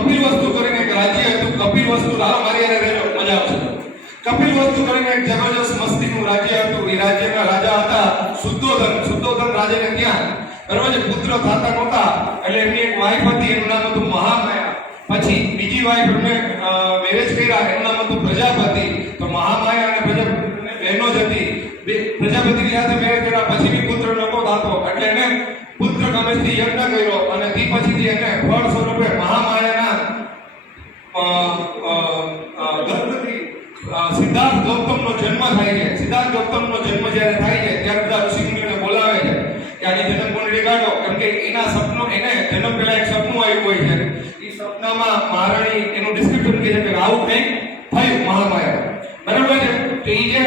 કપિલ વસ્તુ કરીને એક રાજ્ય હતું. કપિલ વસ્તુ લાલો મારી હારે રહેજો, મજા આવશે. કપિલ વસ્તુ કરીને એક જબરજસ્ત મસ્તીનું રાજ્ય હતું. એ રાજ્યના રાજા હતા શુદ્ધોધન. શુદ્ધોધન રાજાને ત્યાં બરાબર છે પુત્ર થતા નહોતા, એટલે એમની એક વાઈફ હતી, એનું નામ હતું મહામાયા. પછી બીજી વાઈફ એમને મેરેજ કર્યા, એનું નામ હતું પ્રજાપતિ. તો મહામાયા અને પ્રજાપતિ બહેનો જ હતી. પ્રજાપતિની સાથે મેરેજ કર્યા પછી બી પુત્ર નહોતો થતો, એટલે એને પુત્ર ગમેથી યજ્ઞ કર્યો અને તે પછીથી એને ફળ સ્વરૂપે મહામાયાના ગર્ભથી સિદ્ધાર્થ ગૌતમનો જન્મ થાય છે. સિદ્ધાર્થ ગૌતમનો જન્મ જ્યારે થાય છે ત્યારે બધા ઋષિમુનિઓને બોલાવે છે કે આની જન્મ કુંડળી કાઢો, કેમ કે એના સપનું એને જન્મ પહેલા એક સપનું આવ્યું હોય છે. એ સપનામાં મહારાણી એનું ડિસ્ક્રિપ્શન કહે છે કે આવું કંઈક થયું મહામાયા, બરાબર છે. તો એ જે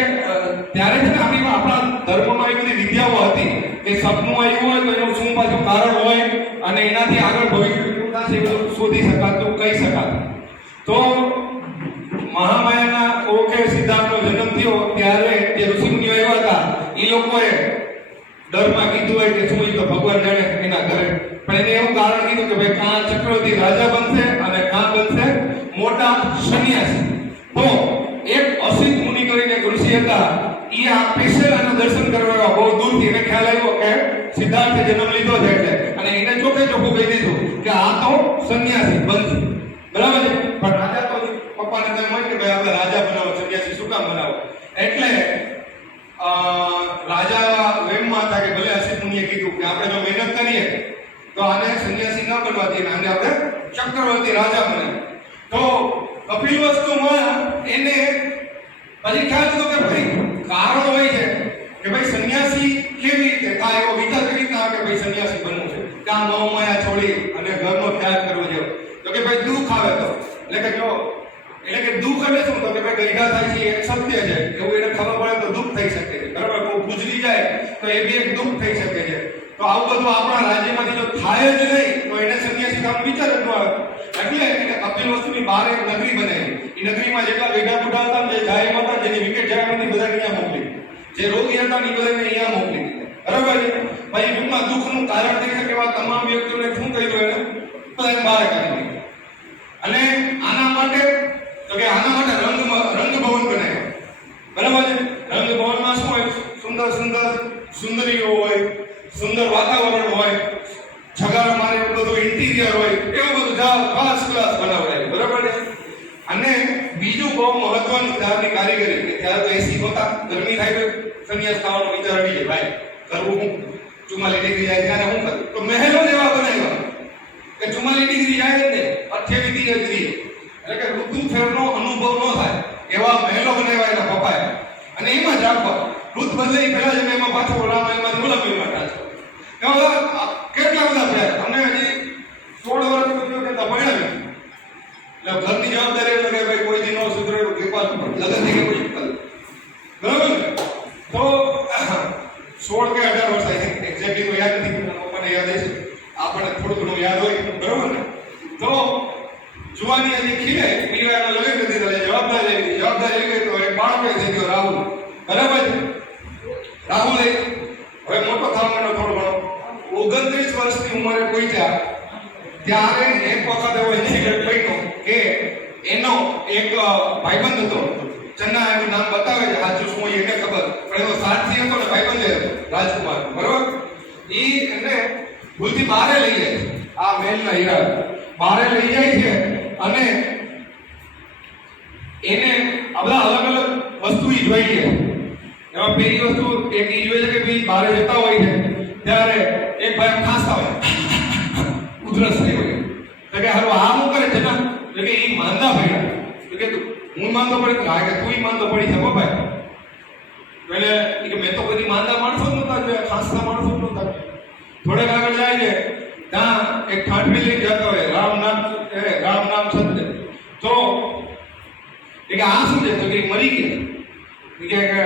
ત્યારે છે ને આપણા ધર્મમાં એ બધી વિદ્યાઓ હતી કે સપનું આવ્યું હોય તો એનું શું પાછું કારણ હોય અને એનાથી આગળ ભવિષ્ય કેવું થશે એ બધું શોધી શકાતું, કહી શકાતું. તો મહામાયાના ઓકે સિદ્ધાર્થનો જન્મ થયો ત્યારે જે ઋષિમુનિઓ આવ્યા હતા એ લોકોએ ડરમાં કીધું હોય કે શું એ તો ભગવાન જાણે એના ઘરે, પણ એને એવું કારણ કીધું કે ભાઈ કાં ચક્રવર્તી રાજા બનશે અને કાં બનશે મોટા સન્યાસી. તો એક અસિત મુનિ કરીને એક ઋષિ હતા, એ આ સ્પેશિયલ આના દર્શન કરવા બહુ દૂરથી એને ખ્યાલ આવ્યો કે સિદ્ધાર્થે જન્મ લીધો છે એટલે, અને એને ચોખ્ખે ચોખ્ખું કહી દીધું કે આ તો સન્યાસી બનશે, બરાબર છે. પણ રાજા તો પપ્પાને તેમ હોય કે ભાઈ આપણે રાજા બનાવો, સન્યાસી શું કામ બનાવો, એટલે રાજા વેમમાં હતા કે ભલે અસિત મુનિએ કીધું કે આપણે જો મહેનત કરીએ તો આને સન્યાસી ન બનવા દઈએ, આને આપણે ચક્રવર્તી રાજા બનાવીએ. તો કપિલ વસ્તુમાં એને પછી ખ્યાલ હતો કે ભાઈ કારણ હોય છે કે ભાઈ સન્યાસી કેવી રીતે થાય, એવો વિચાર કેવી રીતે આવે કે ભાઈ સન્યાસી બનવું છે, ત્યાં મોહમાયા છોડી અને ઘરનો ત્યાગ કરવો જેવો. તો કે ભાઈ દુઃખ આવે તો એટલે કે દુઃખ એટલે શું, તો કે ભાઈ ગઈઢા થાય છે એક સત્ય છે, એવું એને ખબર પડે તો દુઃખ થઈ શકે છે, બરાબર. કોઈ ગુજરી જાય તો એ બી એક દુઃખ થઈ શકે છે. તો આવું બધું આપણા રાજ્યમાંથી જો થાય જ નહીં તો એને સન્યાસી થવાનો વિચાર જ ન આવે. એટલે કપિલ વસ્તુની બહાર એક નગરી બનાવી. એ નગરીમાં જેટલા ગઈઢા બુઢા હતા, જે જાયમ હતા, જેની વિકેટ જાય એની બધા અહીંયા મોકલી, જે રોગી હતા એ બધાને અહીંયા મોકલી દીધા, બરાબર છે. ભાઈ ટૂંકમાં દુઃખનું કારણ થઈ શકે એવા તમામ વ્યક્તિઓને શું કર્યું એને તો એને બહાર કાઢી દીધા. અને આના માટે તો કે આના માટે રંગભવન બનાવ્યો, બરાબર છે. રંગભવનમાં શું હોય, સુંદર સુંદર સુંદરીઓ હોય, સુંદર વાતાવરણ હોય, છગારા મારે એવું બધું ઇન્ટિરિયર હોય, એવું બધું ફર્સ્ટ ક્લાસ બનાવડાય, બરાબર છે. અને બીજું બહુ મહત્વનું ત્યારની કારીગરી કે ત્યારે તો એસી હોતા, ગરમી થાય તો સન્યાસ થવાનો વિચાર આવી જાય, ભાઈ કરવું હું 44 ડિગ્રી જાય ત્યારે હું કરું, તો મહેલો જેવા બનાવ્યા કે 44 ડિગ્રી જાય ને 28 ડિગ્રી, એટલે કે ઋતુ ફેરનો અનુભવ ન થાય એવા મહેલો બનાવ્યા એના પપ્પાએ. અને એમાં જ રાખવા ઋતુ બદલે પહેલા જ એમાં પાછો રામાયણમાં ઓલંપિકમાં રાખો. કેટલા બધા થયા, અમને હજી 16 વર્ષ કરતા ભણ્યા નથી, એટલે ઘરની જવાબદારી એટલે કે ભાઈ કોઈ દી નો સુધરે કે પાછું લગન થઈ ગયું પછી બરાબર ને. તો 16 કે 18 વર્ષ આઈ થિંક એક્ઝેક્ટલી તો યાદ નથી, પપ્પાને યાદ હશે, આપણને થોડું ઘણું યાદ હોય, બરાબર ને. તો જુવાની હજી ખીલે પીવાના લગન નથી થયા, જવાબદારી લઈ ગઈ તો એક બાળક થઈ ગયો રાહુલ, બરાબર છે. રાહુલ હવે મોટો થવાનો થોડો ઘણો 29 વર્ષની ઉંમરે પહોંચ્યા ત્યારે એક વખત એવો ઇન્સિડન્ટ બન્યો કે એનો એક ભાઈબંધ હતો, ચન્ના એનું નામ બતાવે છે, સાચું શું હોય એને ખબર, પણ એનો સારથી હતો ને ભાઈબંધ હતો રાજકુમાર, બરોબર. એને ભૂલથી બહારે લઈ જાય, આ મહેલના હીરા બહારે લઈ જાય છે અને એને આ બધા અલગ અલગ વસ્તુ જોઈ છે. એમાં પહેલી વસ્તુ એક એ જોઈએ છે કે ભાઈ બહાર જતા હોય છે ત્યારે એક ભાઈ ખાંસતા હોય, ઉધરસ થઈ હોય, તો કે હારું આ શું કરે છે ને, તો કે એ માંદા પડ્યા, તો કે હું માંદો પડી તો કે તું માંદો પડી છે બાબા. એટલે કે મેં તો કોઈ માંદા માણસો જ નહોતા જોયા, ખાંસતા માણસો જ નહોતા. થોડેક આગળ જાય છે ત્યાં એક ઠાઠડી લઈને જતો હોય, રામ નામ સત્ય. તો કે આ શું છે, તો કે મરી ગયા, કે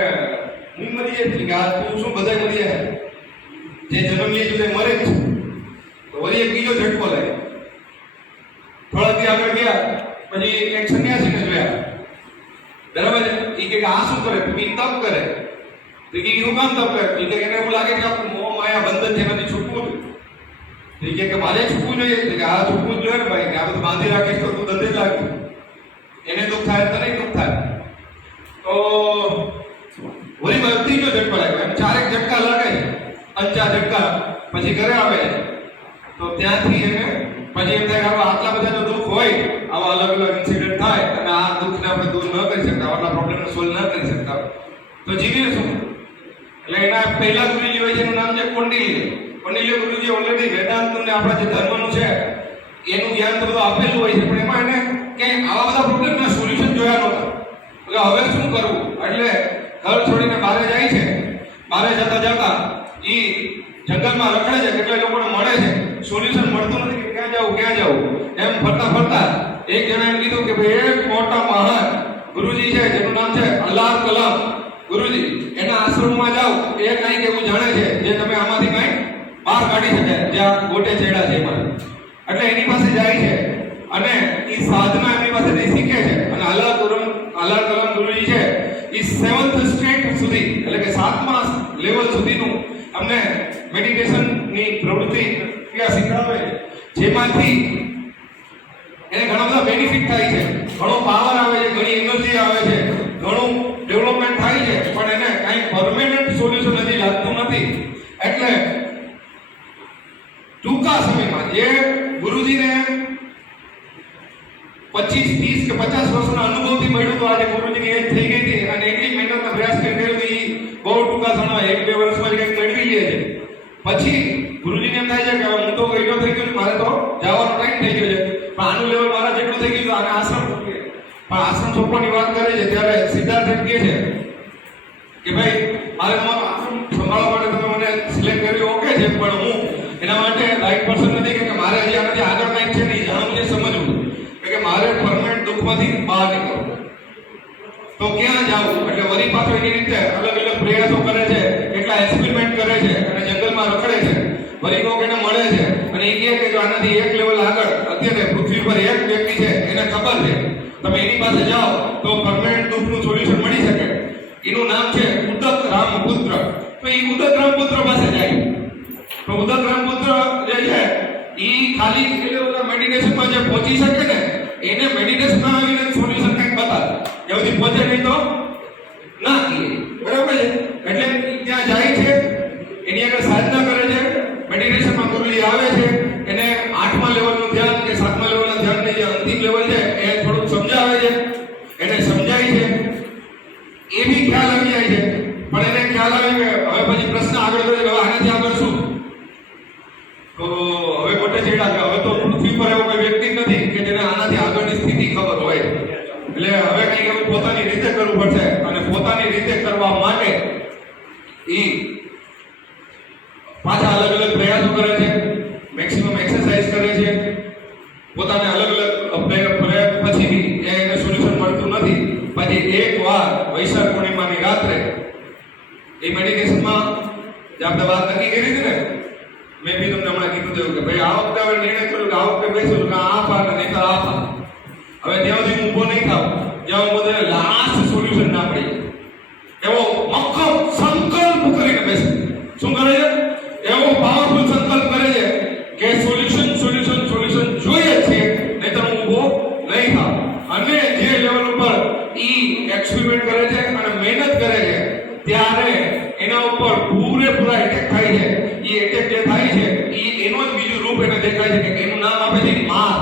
હું મરી જાય કે આ તું શું બધા મરી જાય, જે જન્મ લે છે મરે જ. તો વળી એક બીજો ઝટકો લાગ્યો. થોડાથી આગળ ગયા પછી એક સન્યાસીને જોયા, બરાબર છે. એ કે આ શું કરે, તો કે તપ કરે. તો કે એનું કામ તપ કરે, તો કે એને એવું લાગે કે આપણું મોહ માયા બંધન છે એમાંથી છૂટવું જોઈએ. કે મારે છૂટવું જોઈએ, કે આ છૂટવું જોઈએ ને ભાઈ, કે આ બધું બાંધી રાખીશ તો હોય આવા અલગ અલગ ઇન્સિડન્ટ થાય અને આ દુઃખને આપણે દૂર ન કરી શકતા, આટલા પ્રોબ્લેમને સોલ્વ ન કરી શકતા, તો જીવીએ શું? એટલે એના પહેલા ગુરુજી હોય છે, એનું નામ છે કૌંડિલ્ય. કૌંડિલ્ય ગુરુજી ઓલરેડી વેદાંતનું ને આપણા જે ધર્મનું છે એનું જ્ઞાન તો બધું આપેલું હોય છે, પણ એમાં એને કે આવા બધા પ્રોબ્લેમના સોલ્યુશન જોયા નહોતા. એટલે હવે શું કરવું? એટલે ઘર છોડીને બહાર જાય છે. બહાર જતા જતા ઈ જંગલમાં રખડે છે, કેટલા લોકોને મળે છે, સોલ્યુશન મળતું નથી કે ક્યાં જવું. એમ ફરતા ફરતા એક જણા એમ કીધું કે ભાઈ એક મોટા મહાન ગુરુજી છે જેનું નામ છે અલ્લાહ કલામ ગુરુજી, એના આશ્રમમાં જાઓ, એ કંઈક એવું જાણે છે જે તમે આમાંથી કંઈક બહાર કાઢી શકે, જ્યાં ગોટે ચેડા છે એમાં. એટલે એની પાસે જાય છે અને એ સાધના એમની પાસેથી શીખે છે. અને અલ્લાહ કલામ ગુરુજી છે એ 7th સ્ટેટ સુધી, એટલે કે 7મા લેવલ સુધીનું અમને મેડિટેશનની પ્રવૃત્તિ ક્રિયા શીખવાડે છે, જેમાંથી એને ઘણા બધા બેનિફિટ થાય છે, ઘણો પાવર આવે છે, ઘણી એનર્જી આવે છે, ઘણું ડેવલપમેન્ટ થાય છે, પણ એને કંઈ પરમેનન્ટ સોલ્યુશન હજી લાગતું નથી. એટલે ટૂંકા સમયમાં જે ગુરુજીને 25, 30 કે 50 વર્ષના અનુભવથી મળ્યું તો આજે ગુરુજીની એજ થઈ ગઈ હતી અને એટલી મહેનતનો પ્રયાસ કરી રહ્યો હતી, બહુ ટૂંકા સમયમાં 1-2 વર્ષમાં કંઈક મેળવી લે છે. પછી ગુરુજીને એમ થાય છે કે હવે હું તો ગયો થઈ ગયો, મારે તો જવાનો ટાઈમ થઈ ગયો છે, પણ આનું લેવલ મારા જેટલું થઈ ગયું આને આશ્રમ સોંપીએ. પણ આશ્રમ સોંપવાની વાત કરે છે ત્યારે સિદ્ધાર્થ એમ કહે છે કે ભાઈ મારે તમારો આશ્રમ સંભાળવા માટે તમે મને સિલેક્ટ કર્યો ઓકે છે, પણ હું એના માટે રાઈટ પર્સન નથી, કે મારે હજી આનાથી આગળ કંઈક છે નહીં, જાણવું છે, સમજવું કે મારે પરમેનન્ટ દુઃખમાંથી બહાર નીકળવું. તો ક્યાં જાવું? એટલે વળી પાછો એની રીતે અલગ અલગ પ્રયાસો કરે છે, કેટલા એક્સપેરિમેન્ટ કરે છે અને જંગલમાં રખડે છે. વળી કોક એને મળે છે અને એ કહે કે જો આનાથી એક લેવલ આગળ અત્યારે પૃથ્વી પર એક વ્યક્તિ છે, એને ખબર છે, તમે એની પાસે જાઓ તો પરમેનન્ટ દુઃખનું સોલ્યુશન મળી શકે. એનું નામ છે ઉદક રામપુત્ર. તો એ ઉદક રામપુત્ર પાસે જાય. તો ઉદક રામપુત્ર જે છે એ ખાલી એ લેવલના મેડિટેશનમાં જે પહોંચી શકે ને એને મેડિટેશનમાં આવીને સોલ્યુશન કંઈક બતાવે, એવથી પહોંચે નહીં તો ના કહે. બરાબર છે? એટલે ત્યાં જાય છે, એની આગળ સાધના કરે છે, મેડિટેશનમાં ગુરુજી આવે છે, એને 8મા લેવલનું ધ્યાન કે 7મા લેવલના ધ્યાનની જે અંતિમ લેવલ છે એ થોડુંક સમજાવે છે, એને સમજાય છે, એ બી ખ્યાલ આવી જાય છે. પણ એને ખ્યાલ આવે કે હવે પછી પ્રશ્ન આગળ કરે કે હવે આનાથી આગળ શું? તો હવે ગોટે ચેડા કે હવે તો પૃથ્વી પર એવો કોઈ વ્યક્તિ નથી કે જેને આનાથી આગળની સ્થિતિ ખબર હોય. એટલે હવે કંઈક એવું પોતાની રીતે કરવું પડશે અને પોતાની રીતે કરવા માટે એ પાછા અલગ અલગ પ્રયાસો કરે છે, મેક્સિમમ એક્સરસાઇઝ કરે છે, પોતાને અલગ અલગ પ્રયત્ન પછી બી એને સોલ્યુશન મળતું નથી. પછી એકવાર વૈશાખ પૂર્ણિમાની રાત્રે એ મેડિટેશનમાં જે આપણે વાત નક્કી કરી હતી ને, મેં બી તમને હમણાં કીધું હતું કે ભાઈ આ વખતે હવે નિર્ણય કર્યો કે આ વખતે બેસું કે આ પાર નહીં તો આ પાર. હવે ત્યાં સુધી ઊભો નહીં થાવ જ્યાં હું બધાને લાસ્ટ સોલ્યુશન ના પડી એવો મક્કમ સંકલ્પ કરીને બેસે. શું કરે છે? એવો પાવરફુલ સંકલ્પ કરે છે કે સોલ્યુશન જોઈએ છે, નહીં તો હું ઊભો નહીં થાવ. અને જે લેવલ ઉપર ઈ એક્સપેરિમેન્ટ કરે છે અને મહેનત કરે છે ત્યારે એના ઉપર પૂરેપૂરા એટેક થાય છે. એ એટેક જે થાય છે એનો જ બીજું રૂપ એને દેખાય છે કે એનું નામ આપે છે માર.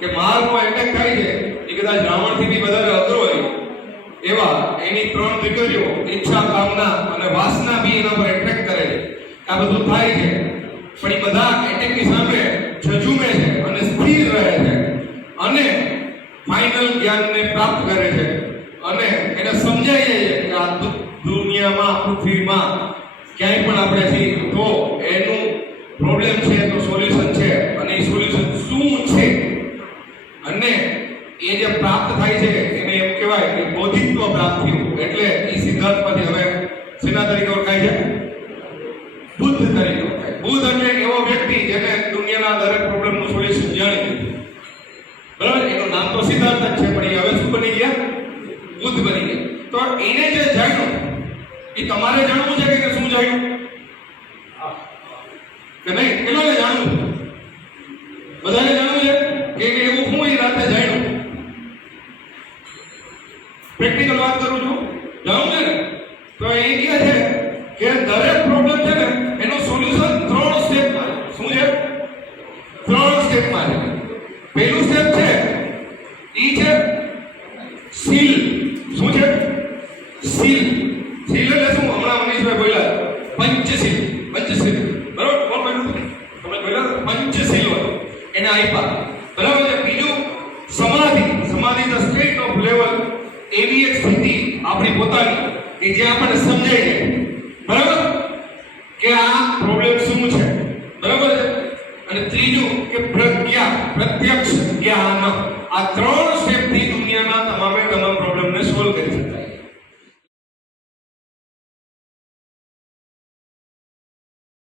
કે મારનો એટેક થાય છે એ કદાચ રાવણથી બી વધારે અઘરો હોય એવા એની 3 દીકરીઓ ઈચ્છા, કામના અને વાસના બી એના પર એટેક કરે છે. આ બધું થાય છે, પણ એ બધા એટેકની સામે ઝઝૂમે છે અને સ્થિર રહે છે અને ફાઇનલ જ્ઞાનને પ્રાપ્ત કરે છે અને એને સમજાય છે કે આ દુનિયામાં, પૃથ્વીમાં ક્યાંય પણ આપણે છીએ તો એનું પ્રોબ્લેમ છે તો સોલ્યુશન છે અને એ સોલ્યુશન શું છે. અને એ જે પ્રાપ્ત થાય છે એને એમ કહેવાય કે બોધિત્વ પ્રાપ્ત થયું. એટલે એ સિદ્ધાર્થમાંથી હવે શેના તરીકે ઓળખાય છે? બુદ્ધ તરીકે ઓળખાય. બુદ્ધ એટલે એવો વ્યક્તિ જેને દુનિયાના દરેક પ્રોબ્લેમનું સોલ્યુશન જાણી લીધું. બરાબર? એનું નામ તો સિદ્ધાર્થ જ છે, પણ એ હવે શું બની ગયા? બુદ્ધ બની ગયા. તો એને જે જાણ્યું એ તમારે જાણવું છે કે શું જાણ્યું કે નહીં? કેટલાને જાણવું? બધાને જાણવું છે કે એવું હું એ રાતે જાણ્યું? પ્રેક્ટિકલ વાત કરું છું, જાણવું છે ને? તો એ કહે છે કે દરેક પ્રોબ્લેમ છે ને એનો સોલ્યુશન 3 સ્ટેપમાં. શું છે? 3 સ્ટેપમાં છે. પહેલું સ્ટેપ છે સમાધિ ધ સ્ટેટ ઓફ લેવલ એવી એક સ્થિતિ આપણી પોતાની કે જે આપણને સમજાય જાય. બરાબર?